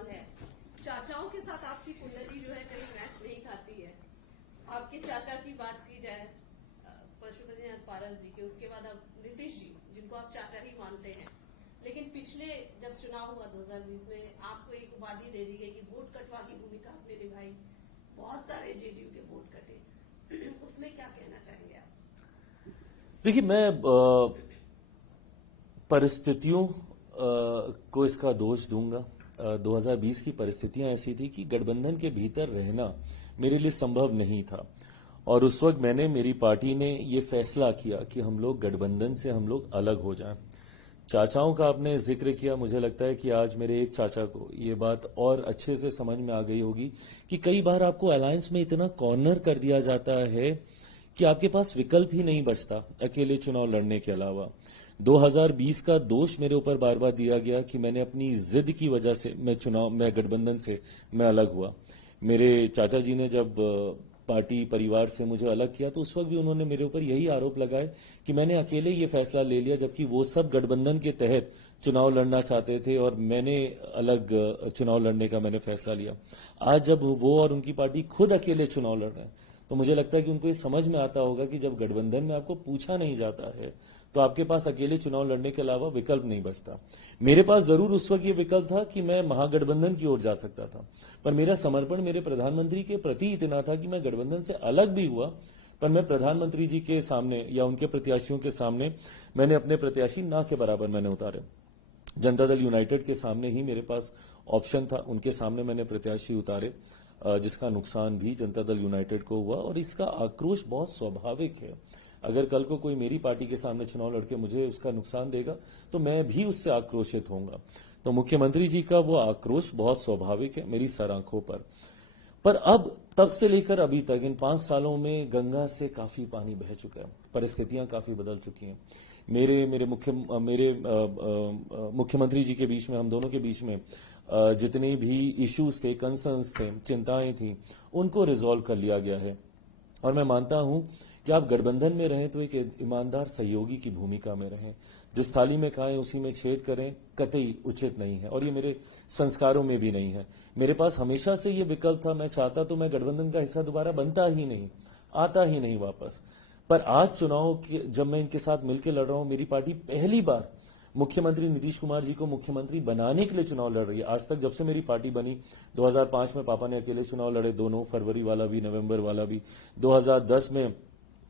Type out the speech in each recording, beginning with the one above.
सवाल है, चाचाओं के साथ आपकी कुंडली जो है कहीं मैच नहीं खाती है। आपके चाचा की बात की जाए पशुपति नाथ पारस जी के, उसके बाद अब नीतीश जी जिनको आप चाचा ही मानते हैं, लेकिन पिछले जब चुनाव हुआ 2020 में आपको एक उपाधि दे दी गई कि वोट कटवा की भूमिका आपने निभाई, बहुत सारे जेडीयू के वोट कटे, उसमें क्या कहना चाहेंगे आप? देखिए, मैं परिस्थितियों को इसका दोष दूंगा। 2020 की परिस्थितियां ऐसी थी कि गठबंधन के भीतर रहना मेरे लिए संभव नहीं था, और उस वक्त मेरी पार्टी ने ये फैसला किया कि हम लोग गठबंधन से हम लोग अलग हो जाएं। चाचाओं का आपने जिक्र किया, मुझे लगता है कि आज मेरे एक चाचा को ये बात और अच्छे से समझ में आ गई होगी कि कई बार आपको अलायंस में इतना कॉर्नर कर दिया जाता है कि आपके पास विकल्प ही नहीं बचता अकेले चुनाव लड़ने के अलावा। 2020 का दोष मेरे ऊपर बार बार दिया गया कि मैंने अपनी जिद की वजह से मैं गठबंधन से मैं अलग हुआ। मेरे चाचा जी ने जब पार्टी परिवार से मुझे अलग किया तो उस वक्त भी उन्होंने मेरे ऊपर यही आरोप लगाए कि मैंने अकेले ये फैसला ले लिया, जबकि वो सब गठबंधन के तहत चुनाव लड़ना चाहते थे और मैंने अलग चुनाव लड़ने का मैंने फैसला लिया। आज जब वो और उनकी पार्टी खुद अकेले चुनाव लड़ रहे हैं तो मुझे लगता है कि उनको ये समझ में आता होगा कि जब गठबंधन में आपको पूछा नहीं जाता है तो आपके पास अकेले चुनाव लड़ने के अलावा विकल्प नहीं बचता। मेरे पास जरूर उस वक्त ये विकल्प था कि मैं महागठबंधन की ओर जा सकता था, पर मेरा समर्पण मेरे प्रधानमंत्री के प्रति इतना था कि मैं गठबंधन से अलग भी हुआ, पर मैं प्रधानमंत्री जी के सामने या उनके प्रत्याशियों के सामने मैंने अपने प्रत्याशी ना के बराबर मैंने उतारे। जनता दल यूनाइटेड के सामने ही मेरे पास ऑप्शन था, उनके सामने मैंने प्रत्याशी उतारे, जिसका नुकसान भी जनता दल यूनाइटेड को हुआ, और इसका आक्रोश बहुत स्वाभाविक है। अगर कल को कोई मेरी पार्टी के सामने चुनाव लड़के मुझे उसका नुकसान देगा तो मैं भी उससे आक्रोशित होऊंगा। तो मुख्यमंत्री जी का वो आक्रोश बहुत स्वाभाविक है मेरी सर आंखों पर अब तब से लेकर अभी तक इन 5 सालों में गंगा से काफी पानी बह चुका है, परिस्थितियां काफी बदल चुकी हैं। मेरे मुख्यमंत्री जी के बीच में, हम दोनों के बीच में जितने भी इश्यूज थे, कंसर्न्स थे, चिंताएं थी, उनको रिजॉल्व कर लिया गया है। और मैं मानता हूं कि आप गठबंधन में रहें तो एक ईमानदार सहयोगी की भूमिका में रहें। जिस थाली में खाएं उसी में छेद करें कतई उचित नहीं है, और ये मेरे संस्कारों में भी नहीं है। मेरे पास हमेशा से ये विकल्प था, मैं चाहता तो मैं गठबंधन का हिस्सा दोबारा बनता ही नहीं, आता ही नहीं वापस। पर आज चुनाव जब मैं इनके साथ मिलकर लड़ रहा हूं, मेरी पार्टी पहली बार मुख्यमंत्री नीतीश कुमार जी को मुख्यमंत्री बनाने के लिए चुनाव लड़ रही है। आज तक जब से मेरी पार्टी बनी, 2005 में पापा ने अकेले चुनाव लड़े, दोनों, फरवरी वाला भी, नवंबर वाला भी। 2010 में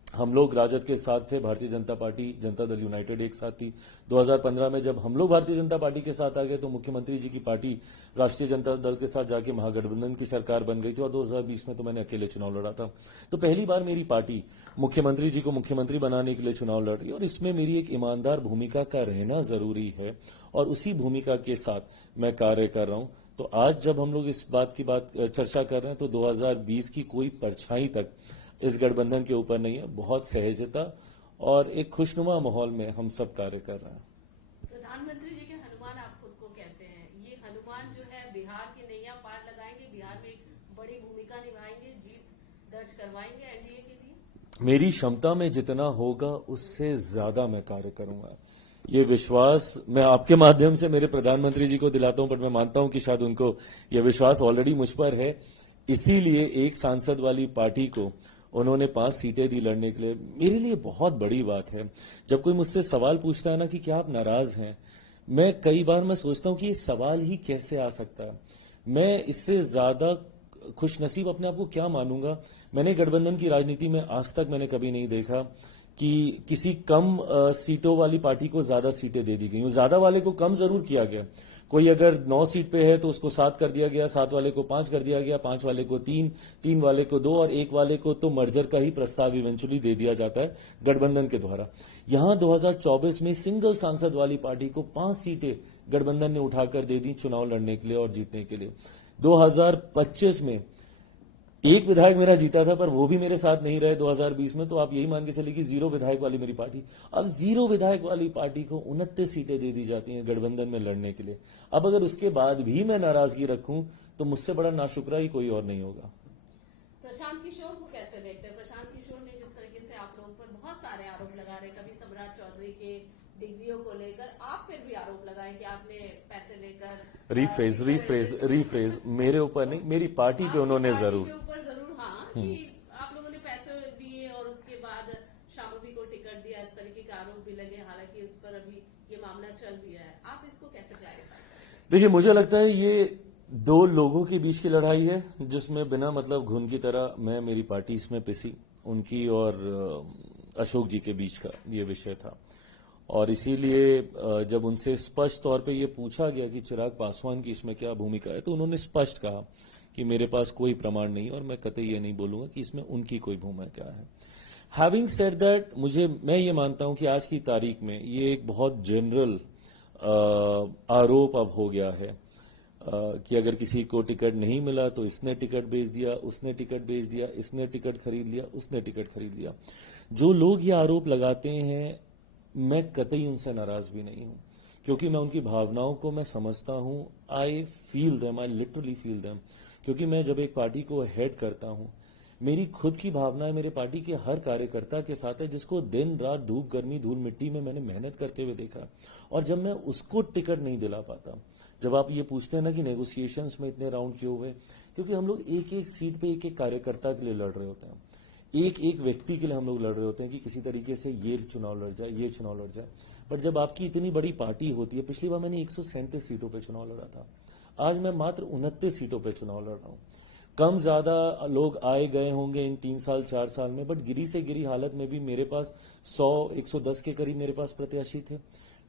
हम लोग राजद के साथ थे, भारतीय जनता पार्टी, जनता दल यूनाइटेड एक साथ थी। 2015 में जब हम लोग भारतीय जनता पार्टी के साथ आ गए तो मुख्यमंत्री जी की पार्टी राष्ट्रीय जनता दल के साथ जाके महागठबंधन की सरकार बन गई थी, और 2020 में तो मैंने अकेले चुनाव लड़ा था। तो पहली बार मेरी पार्टी मुख्यमंत्री जी को मुख्यमंत्री बनाने के लिए चुनाव लड़ रही है, और इसमें मेरी एक ईमानदार भूमिका का रहना जरूरी है, और उसी भूमिका के साथ मैं कार्य कर रहा हूं। तो आज जब हम लोग इस बात की चर्चा कर रहे हैं तो 2020 की कोई परछाई तक इस गठबंधन के ऊपर नहीं है। बहुत सहजता और एक खुशनुमा माहौल में हम सब कार्य कर रहे हैं। प्रधानमंत्री जी के हनुमान आप खुद को कहते हैं, ये हनुमान जो है बिहार की नैया पार लगाएंगे, बिहार में एक बड़ी भूमिका निभाएंगे, जीत दर्ज करवाएंगे एनडीए के लिए। मेरी क्षमता में जितना होगा उससे ज्यादा मैं कार्य करूंगा। ये विश्वास मैं आपके माध्यम से मेरे प्रधानमंत्री जी को दिलाता हूं, पर मैं मानता हूं कि शायद उनको यह विश्वास ऑलरेडी मुझ पर है। इसीलिए एक सांसद वाली पार्टी को उन्होंने 5 सीटें दी लड़ने के लिए। मेरे लिए बहुत बड़ी बात है जब कोई मुझसे सवाल पूछता है ना कि क्या आप नाराज हैं, मैं कई बार मैं सोचता हूं कि ये सवाल ही कैसे आ सकता है। मैं इससे ज्यादा खुशनसीब अपने आप को क्या मानूंगा। मैंने गठबंधन की राजनीति में आज तक मैंने कभी नहीं देखा कि किसी कम सीटों वाली पार्टी को ज्यादा सीटें दे दी गई। ज्यादा वाले को कम जरूर किया गया, कोई अगर 9 सीट पे है तो उसको 7 कर दिया गया, 7 वाले को 5 कर दिया गया, 5 वाले को 3, 3 वाले को 2, और 1 वाले को तो मर्जर का ही प्रस्ताव इवेंचुअली दे दिया जाता है गठबंधन के द्वारा। यहां 2024 में सिंगल सांसद वाली पार्टी को 5 सीटें गठबंधन ने उठाकर दे दी चुनाव लड़ने के लिए और जीतने के लिए। 2025 में एक विधायक मेरा जीता था, पर वो भी मेरे साथ नहीं रहे 2020 में। तो आप यही मान के चलिए कि 0 विधायक वाली मेरी पार्टी, अब 0 विधायक वाली पार्टी को 29 सीटें दे दी जाती हैं गठबंधन में लड़ने के लिए। अब अगर उसके बाद भी मैं नाराजगी रखूं तो मुझसे बड़ा नाशुक्रा ही कोई और नहीं होगा। प्रशांत किशोर को कैसे देखते हैं? प्रशांत किशोर ने जिस तरीके से आप लोगों पर बहुत सारे आरोप लगा रहे, कभी सम्राट चौधरी के डिग्रियों को लेकर, आप फिर भी आरोप लगाए कि आपने पैसे लेकर रीफ्रेज मेरे ऊपर नहीं, मेरी पार्टी पे उन्होंने पार्टी जरूर। के ऊपर जरूर, हाँ, कि आप लोगों ने पैसे दिए और उसके बाद शामवी को टिकट दिया, इस तरीके के आरोप भी लगे। हालांकि उस पर अभी ये मामला चल भी रहा है, आप इसको कैसे क्लैरिफाई करेंगे? देखिए, मुझे लगता है ये दो लोगों के बीच की लड़ाई है, जिसमें बिना मतलब घुन की तरह मेरी पार्टी इसमें पिसी, उनकी और अशोक जी के बीच का ये विषय था। और इसीलिए जब उनसे स्पष्ट तौर पे ये पूछा गया कि चिराग पासवान की इसमें क्या भूमिका है, तो उन्होंने स्पष्ट कहा कि मेरे पास कोई प्रमाण नहीं और मैं कतई ये नहीं बोलूंगा कि इसमें उनकी कोई भूमिका है। हैविंग सेड दैट, मैं ये मानता हूं कि आज की तारीख में ये एक बहुत जनरल आरोप अब हो गया है कि अगर किसी को टिकट नहीं मिला तो इसने टिकट बेच दिया, उसने टिकट बेच दिया, इसने टिकट खरीद लिया, उसने टिकट खरीद लिया। जो लोग ये आरोप लगाते हैं, मैं कतई उनसे नाराज भी नहीं हूं, क्योंकि मैं उनकी भावनाओं को मैं समझता हूं। I feel them, I literally feel them, क्योंकि मैं जब एक पार्टी को हेड करता हूं, मेरी खुद की भावनाएं मेरे पार्टी के हर कार्यकर्ता के साथ है, जिसको दिन रात धूप गर्मी धूल मिट्टी में मैंने मेहनत करते हुए देखा। और जब मैं उसको टिकट नहीं दिला पाता, जब आप ये पूछते हैं ना कि नेगोशिएशंस में इतने राउंड क्यों हुए, क्योंकि हम लोग एक एक सीट पे एक एक कार्यकर्ता के लिए लड़ रहे होते हैं, एक एक व्यक्ति के लिए हम लोग लड़ रहे होते हैं कि किसी तरीके से ये चुनाव लड़ जाए, ये चुनाव लड़ जाए। बट जब आपकी इतनी बड़ी पार्टी होती है, पिछली बार मैंने 137 सीटों पे चुनाव लड़ा था, आज मैं मात्र 29 सीटों पे चुनाव लड़ रहा हूं। कम ज्यादा लोग आए गए होंगे इन 3 साल 4 साल में, बट गिरी से गिरी हालत में भी मेरे पास 100-110 के करीब मेरे पास प्रत्याशी थे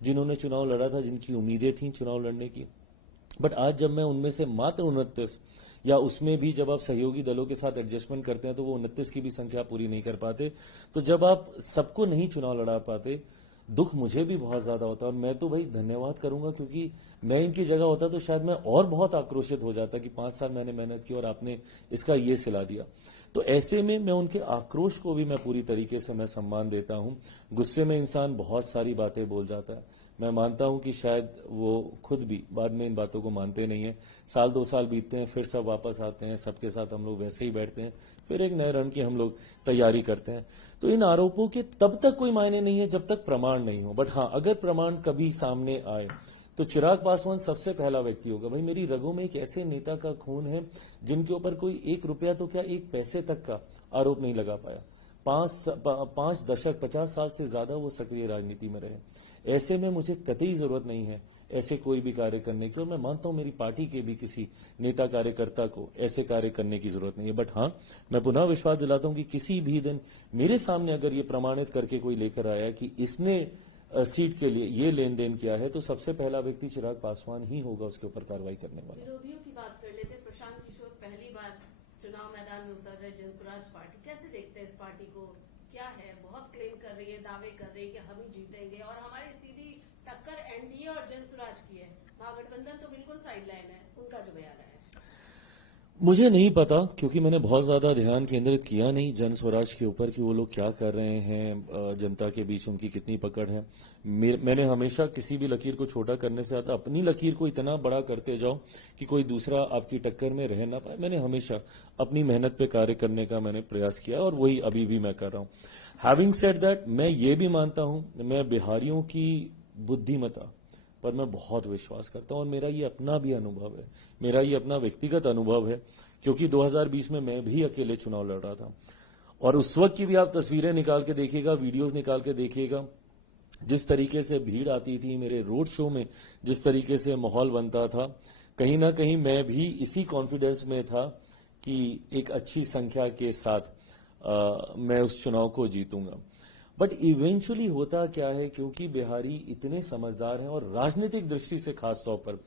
जिन्होंने चुनाव लड़ा था, जिनकी उम्मीदें थी चुनाव लड़ने की। बट आज जब मैं उनमें से मात्र 29, या उसमें भी जब आप सहयोगी दलों के साथ एडजस्टमेंट करते हैं तो वो 29 की भी संख्या पूरी नहीं कर पाते, तो जब आप सबको नहीं चुनाव लड़ा पाते, दुख मुझे भी बहुत ज्यादा होता है। और मैं तो भाई धन्यवाद करूंगा, क्योंकि मैं इनकी जगह होता तो शायद मैं और बहुत आक्रोशित हो जाता कि 5 साल मैंने मेहनत की और आपने इसका ये सिला दिया। तो ऐसे में मैं उनके आक्रोश को भी मैं पूरी तरीके से मैं सम्मान देता हूं। गुस्से में इंसान बहुत सारी बातें बोल जाता है, मैं मानता हूं कि शायद वो खुद भी बाद में इन बातों को मानते नहीं है। 1-2 साल बीतते हैं, फिर सब वापस आते हैं, सबके साथ हम लोग वैसे ही बैठते हैं, फिर एक नए रन की हम लोग तैयारी करते हैं। तो इन आरोपों के तब तक कोई मायने नहीं है जब तक प्रमाण नहीं हो। बट हाँ, अगर प्रमाण कभी सामने आए तो चिराग पासवान सबसे पहला व्यक्ति होगा। भाई, मेरी रगों में एक ऐसे नेता का खून है जिनके ऊपर कोई 1 रुपया तो क्या 1 पैसे तक का आरोप नहीं लगा पाया। 5 दशक 50 साल से ज्यादा वो सक्रिय राजनीति में रहे। ऐसे में मुझे कतई जरूरत नहीं है ऐसे कोई भी कार्य करने की, और मैं मानता हूं मेरी पार्टी के भी किसी नेता कार्यकर्ता को ऐसे कार्य करने की जरूरत नहीं है। बट हाँ, मैं पुनः विश्वास दिलाता हूं कि किसी भी दिन मेरे सामने अगर ये प्रमाणित करके कोई लेकर आया कि इसने सीट के लिए ये लेन देन किया है, तो सबसे पहला व्यक्ति चिराग पासवान ही होगा उसके ऊपर कार्रवाई करने वाला। विरोधियों की बात कर लेते। प्रशांत किशोर पहली बार चुनाव मैदान में उतर रहे जनसुराज पार्टी, कैसे देखते हैं इस पार्टी को? क्या है, बहुत क्लेम कर रही है, दावे कर रही है कि हम ही जीतेंगे और हमारी सीधी टक्कर एनडीए और जनसुराज की है, महागठबंधन तो बिल्कुल साइडलाइन है, उनका जो बयान है। मुझे नहीं पता, क्योंकि मैंने बहुत ज्यादा ध्यान केंद्रित किया नहीं जन स्वराज के ऊपर कि वो लोग क्या कर रहे हैं, जनता के बीच उनकी कितनी पकड़ है। मैंने हमेशा किसी भी लकीर को छोटा करने से आता अपनी लकीर को इतना बड़ा करते जाओ कि कोई दूसरा आपकी टक्कर में रह ना पाए। मैंने हमेशा अपनी मेहनत पे कार्य करने का मैंने प्रयास किया और वही अभी भी मैं कर रहा हूं। हैविंग सेड दैट, मैं ये भी मानता हूं, मैं बिहारियों की बुद्धिमत्ता पर मैं बहुत विश्वास करता हूं, और मेरा ये अपना भी अनुभव है, मेरा ये अपना व्यक्तिगत अनुभव है, क्योंकि 2020 में मैं भी अकेले चुनाव लड़ रहा था। और उस वक्त की भी आप तस्वीरें निकाल के देखिएगा, वीडियोस निकाल के देखिएगा, जिस तरीके से भीड़ आती थी मेरे रोड शो में, जिस तरीके से माहौल बनता था, कहीं ना कहीं मैं भी इसी कॉन्फिडेंस में था कि एक अच्छी संख्या के साथ मैं उस चुनाव को जीतूंगा। बट इवेंचुअली होता क्या है, क्योंकि बिहारी इतने समझदार हैं, और राजनीतिक दृष्टि से खास तौर पर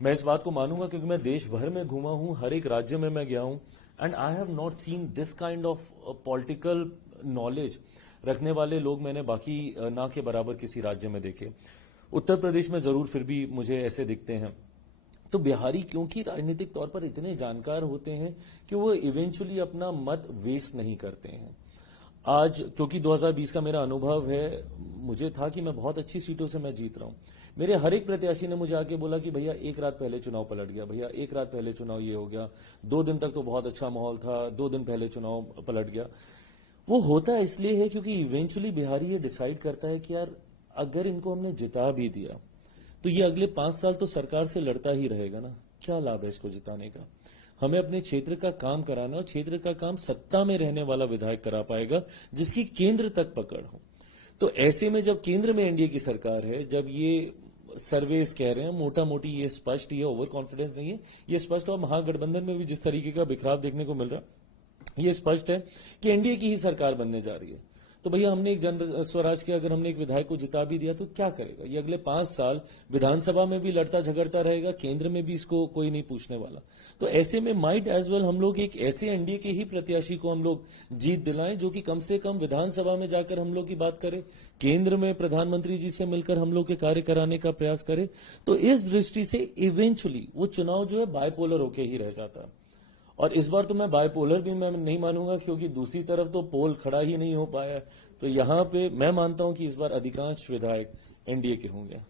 मैं इस बात को मानूंगा, क्योंकि मैं देश भर में घूमा हूं, हर एक राज्य में मैं गया हूं, and I have not seen this kind of political knowledge रखने वाले लोग मैंने बाकी ना के बराबर किसी राज्य में देखे। उत्तर प्रदेश में जरूर फिर भी मुझे ऐसे दिखते हैं। तो बिहारी क्योंकि राजनीतिक तौर पर इतने जानकार होते हैं कि वो इवेंचुअली अपना मत वेस्ट नहीं करते हैं। आज क्योंकि 2020 का मेरा अनुभव है, मुझे था कि मैं बहुत अच्छी सीटों से मैं जीत रहा हूं। मेरे हर एक प्रत्याशी ने मुझे आके बोला कि भैया एक रात पहले चुनाव पलट गया, भैया एक रात पहले चुनाव ये हो गया, 2 दिन तक तो बहुत अच्छा माहौल था, 2 दिन पहले चुनाव पलट गया। वो होता इसलिए है क्योंकि इवेंचुअली बिहारी ये डिसाइड करता है कि यार अगर इनको हमने जिता भी दिया तो ये अगले 5 साल तो सरकार से लड़ता ही रहेगा ना। क्या लाभ है इसको जिताने का? हमें अपने क्षेत्र का काम कराना, और क्षेत्र का काम सत्ता में रहने वाला विधायक करा पाएगा जिसकी केंद्र तक पकड़ हो। तो ऐसे में जब केंद्र में एनडीए की सरकार है, जब ये सर्वेस कह रहे हैं मोटा मोटी, ये स्पष्ट, ये ओवर कॉन्फिडेंस नहीं है, ये स्पष्ट, और महागठबंधन में भी जिस तरीके का बिखराव देखने को मिल रहा है, ये स्पष्ट है कि एनडीए की ही सरकार बनने जा रही है। तो भैया हमने एक जन स्वराज के, अगर हमने एक विधायक को जिता भी दिया तो क्या करेगा? ये अगले 5 साल विधानसभा में भी लड़ता झगड़ता रहेगा, केंद्र में भी इसको कोई नहीं पूछने वाला। तो ऐसे में माइट एज वेल हम लोग एक ऐसे एनडीए के ही प्रत्याशी को हम लोग जीत दिलाएं जो कि कम से कम विधानसभा में जाकर हम लोग की बात करे, केंद्र में प्रधानमंत्री जी से मिलकर हम लोग के कार्य कराने का प्रयास करे। तो इस दृष्टि से इवेंचुअली वो चुनाव जो है बायपोलर होके ही रह जाता है। और इस बार तो मैं बायपोलर भी मैं नहीं मानूंगा, क्योंकि दूसरी तरफ तो पोल खड़ा ही नहीं हो पाया। तो यहां पे मैं मानता हूं कि इस बार अधिकांश विधायक एनडीए के होंगे।